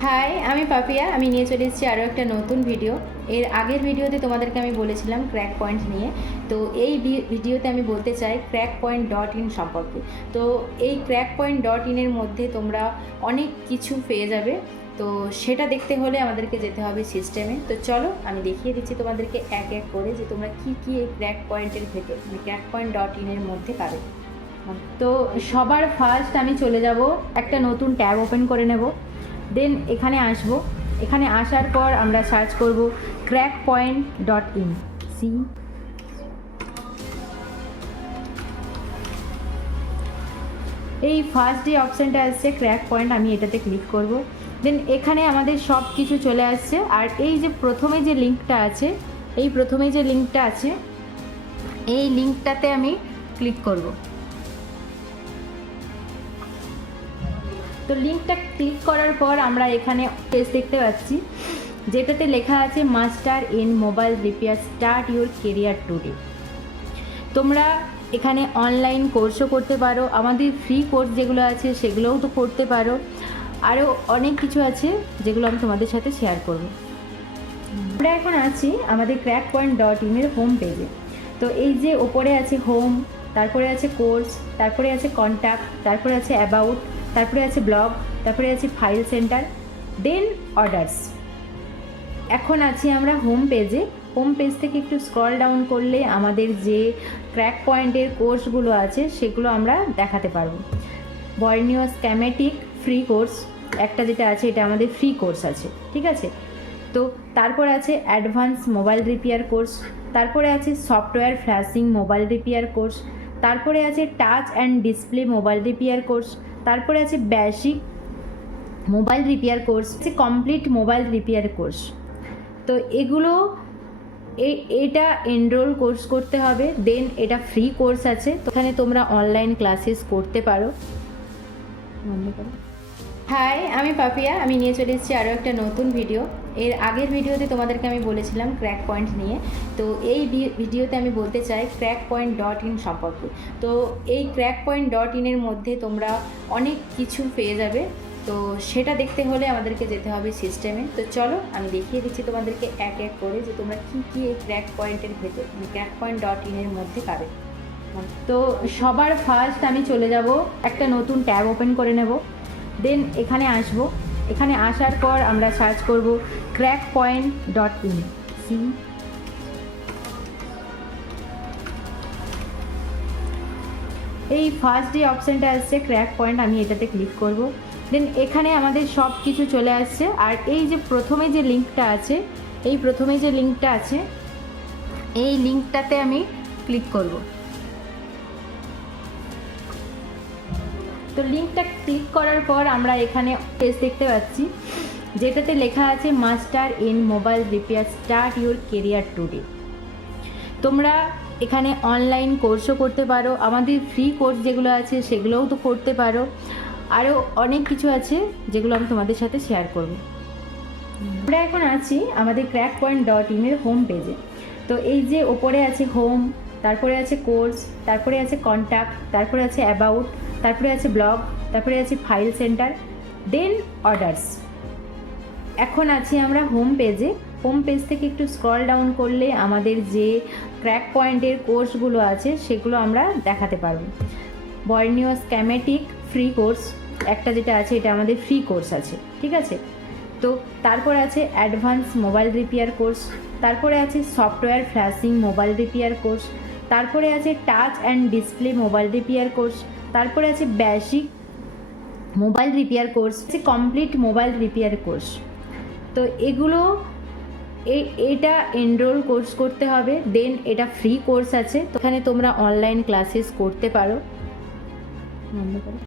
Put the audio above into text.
High, আমি পাপিয়া। আমি নিয়ে চলে এসেছি আরও একটা নতুন ভিডিও। এর আগের ভিডিওতে তোমাদেরকে আমি বলেছিলাম ক্র্যাক পয়েন্ট নিয়ে। তো এই ভিডিওতে আমি বলতে চাই ক্র্যাক পয়েন্ট ডট ইন সম্পর্কে। তো এই ক্র্যাক পয়েন্ট ডট ইনের মধ্যে তোমরা অনেক কিছু পেয়ে যাবে। তো সেটা দেখতে হলে আমাদেরকে যেতে হবে সিস্টেমে। তো চলো আমি দেখিয়ে দিচ্ছি তোমাদেরকে এক এক করে যে তোমরা কী কী এই ক্র্যাক পয়েন্টের ভেতর মানে ক্র্যাক পয়েন্ট ডট ইনের মধ্যে পাবে। তো সবার ফার্স্ট আমি চলে যাব, একটা নতুন ট্যাব ওপেন করে নেব। দেন এখানে আসব। এখানে আসার পর আমরা সার্চ করব ক্র্যাক পয়েন্ট ডট ইন। এই ফার্স্ট যে অপশানটা আসছে ক্র্যাক পয়েন্ট, আমি এটাতে ক্লিক করব। দেন এখানে আমাদের সব কিছু চলে আসছে। আর এই যে প্রথমে যে লিঙ্কটা আছে, এই লিঙ্কটাতে আমি ক্লিক করব। তো লিঙ্কটা ক্লিক করার পর আমরা এখানে পেজ দেখতে পাচ্ছি, যেটাতে লেখা আছে master in mobile repair, start your career today. তোমরা এখানে অনলাইন কোর্সও করতে পারো, আমাদের ফ্রি কোর্স যেগুলো আছে সেগুলোও তো করতে পারো। আরও অনেক কিছু আছে যেগুলো আমি তোমাদের সাথে শেয়ার করব। আমরা এখন আছি আমাদের ক্র্যাক পয়েন্ট ডট ইনের হোম পেজে। তো এই যে ওপরে আছে হোম, তারপরে আছে কোর্স, তারপরে আছে কন্ট্যাক্ট, তারপরে আছে অ্যাবাউট, তারপরে আছে ব্লগ, তারপরে আছে ফাইল সেন্টার, দেন অর্ডার্স। এখন আছি আমরা হোম পেজে। হোম পেজ থেকে একটু স্ক্রল ডাউন করলে আমাদের যে ক্র্যাক পয়েন্টের কোর্সগুলো আছে সেগুলো আমরা দেখাতে পারবো। বর্নিও স্ক্যামেটিক ফ্রি কোর্স একটা যেটা আছে, এটা আমাদের ফ্রি কোর্স আছে, ঠিক আছে। তো তারপর আছে অ্যাডভান্স মোবাইল রিপেয়ার কোর্স, তারপরে আছে software flashing mobile repair course, তারপরে আছে touch and display mobile repair course, তারপরে আছে বেসিক মোবাইল রিপেয়ার কোর্স, আছে কমপ্লিট মোবাইল রিপেয়ার কোর্স। তো এগুলো এটা এনরোল কোর্স করতে হবে, দেন এটা ফ্রি কোর্স আছে। তো এখানে তোমরা অনলাইন ক্লাসেস করতে পারো। হাই, আমি পাপিয়া। আমি নিয়ে চলে এসেছি আরও একটা নতুন ভিডিও। এর আগের ভিডিওতে তোমাদেরকে আমি বলেছিলাম ক্র্যাক পয়েন্ট নিয়ে। তো এই ভিডিওতে আমি বলতে চাই ক্র্যাক পয়েন্ট ডট ইন সম্পর্কে। তো এই ক্র্যাক পয়েন্ট ডট ইনের মধ্যে তোমরা অনেক কিছু পেয়ে যাবে। তো সেটা দেখতে হলে আমাদেরকে যেতে হবে সিস্টেমে। তো চলো আমি দেখিয়ে দিচ্ছি তোমাদেরকে এক এক করে যে তোমরা কী কী এই ক্র্যাক পয়েন্টের ভেতর মানে ক্র্যাক পয়েন্ট ডট ইনের মধ্যে পাবে। তো সবার ফার্স্ট আমি চলে যাব, একটা নতুন ট্যাব ওপেন করে নেব। দেন এখানে আসব। এখানে আসার পর আমরা সার্চ করব ক্র্যাক পয়েন্ট ডট ইন। এই ফার্স্ট যে অপশানটা আসছে ক্র্যাক পয়েন্ট, আমি এটাতে ক্লিক করব। দেন এখানে আমাদের সব কিছু চলে আসছে। আর এই যে প্রথমে যে লিঙ্কটা আছে, এই লিঙ্কটাতে আমি ক্লিক করব। তো লিঙ্কটা ক্লিক করার পর আমরা এখানে পেজ দেখতে পাচ্ছি, যেটাতে লেখা আছে master in mobile repair, start your career today. তোমরা এখানে অনলাইন কোর্সও করতে পারো, আমাদের ফ্রি কোর্স যেগুলো আছে সেগুলোও তো করতে পারো। আরও অনেক কিছু আছে যেগুলো আমি তোমাদের সাথে শেয়ার করব। আমরা এখন আছি আমাদের ক্র্যাক পয়েন্ট ডট ইনের হোম পেজে। তো এই যে ওপরে আছে হোম, তারপরে আছে কোর্স, তারপরে আছে কন্ট্যাক্ট, তারপরে আছে অ্যাবাউট, তারপরে আছে ব্লগ, তারপরে আছে ফাইল সেন্টার, দেন অর্ডার্স। এখন আছি আমরা হোম পেজে। হোম পেজ থেকে একটু স্ক্রল ডাউন করলে আমাদের যে ক্র্যাক পয়েন্টের কোর্সগুলো আছে সেগুলো আমরা দেখাতে পারবো। বর্নিও স্ক্যামেটিক ফ্রি কোর্স একটা যেটা আছে, এটা আমাদের ফ্রি কোর্স আছে, ঠিক আছে। তো তারপর আছে অ্যাডভান্স মোবাইল রিপেয়ার কোর্স, তারপরে আছে software flashing mobile repair course, তারপরে আছে touch and display mobile repair course, তারপরে আছে বেসিক মোবাইল রিপেয়ার কোর্স, আছে কমপ্লিট মোবাইল রিপেয়ার কোর্স। তো এগুলো এটা এনরোল কোর্স করতে হবে, দেন এটা ফ্রি কোর্স আছে। তো এখানে তোমরা অনলাইন ক্লাসেস করতে পারো।